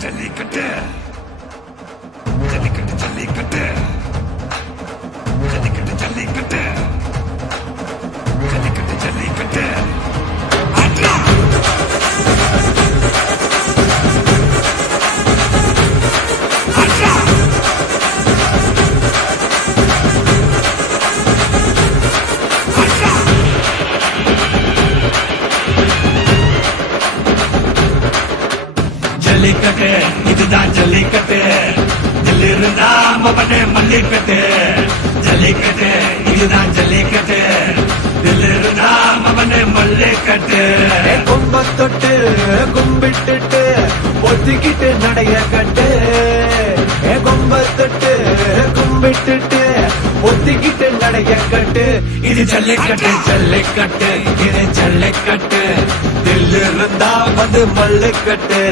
ஜல்லிக்கட்டு ஜல்லிக்கட்டு ஜல்லிக்கட்டு ஜல்லிக்கட்டு ஜல்லிக்கட்டு ஜல்லிக்கட்டு ஜல்லிக்கட்டு ஆட்ரா ஆட்ரா ஆட்ரா ஜல்லிக்கட்டு இதுதான் ஜல்லிக்கட்டு தில்லிருந்தா மவனே மல்லிக்கட்டு ஜல்லிக்கட்டு இதுதான் ஜல்லிக்கட்டு தில்லிருந்தா மவனே மல்லிக்கட்டு கொம்ப தொட்டு கும்பிட்டுட்டு ஒத்திக்கிட்டு நடைய கட்டு கொம்ப தொட்டு கும்பிட்டுட்டு ஒத்திக்கிட்டு நடைய கட்டு இது ஜல்லிக்கட்டு ஜல்லிக்கட்டு இது ஜல்லிக்கட்டு தில்லிருந்தா வந்து மல்லிக்கட்டு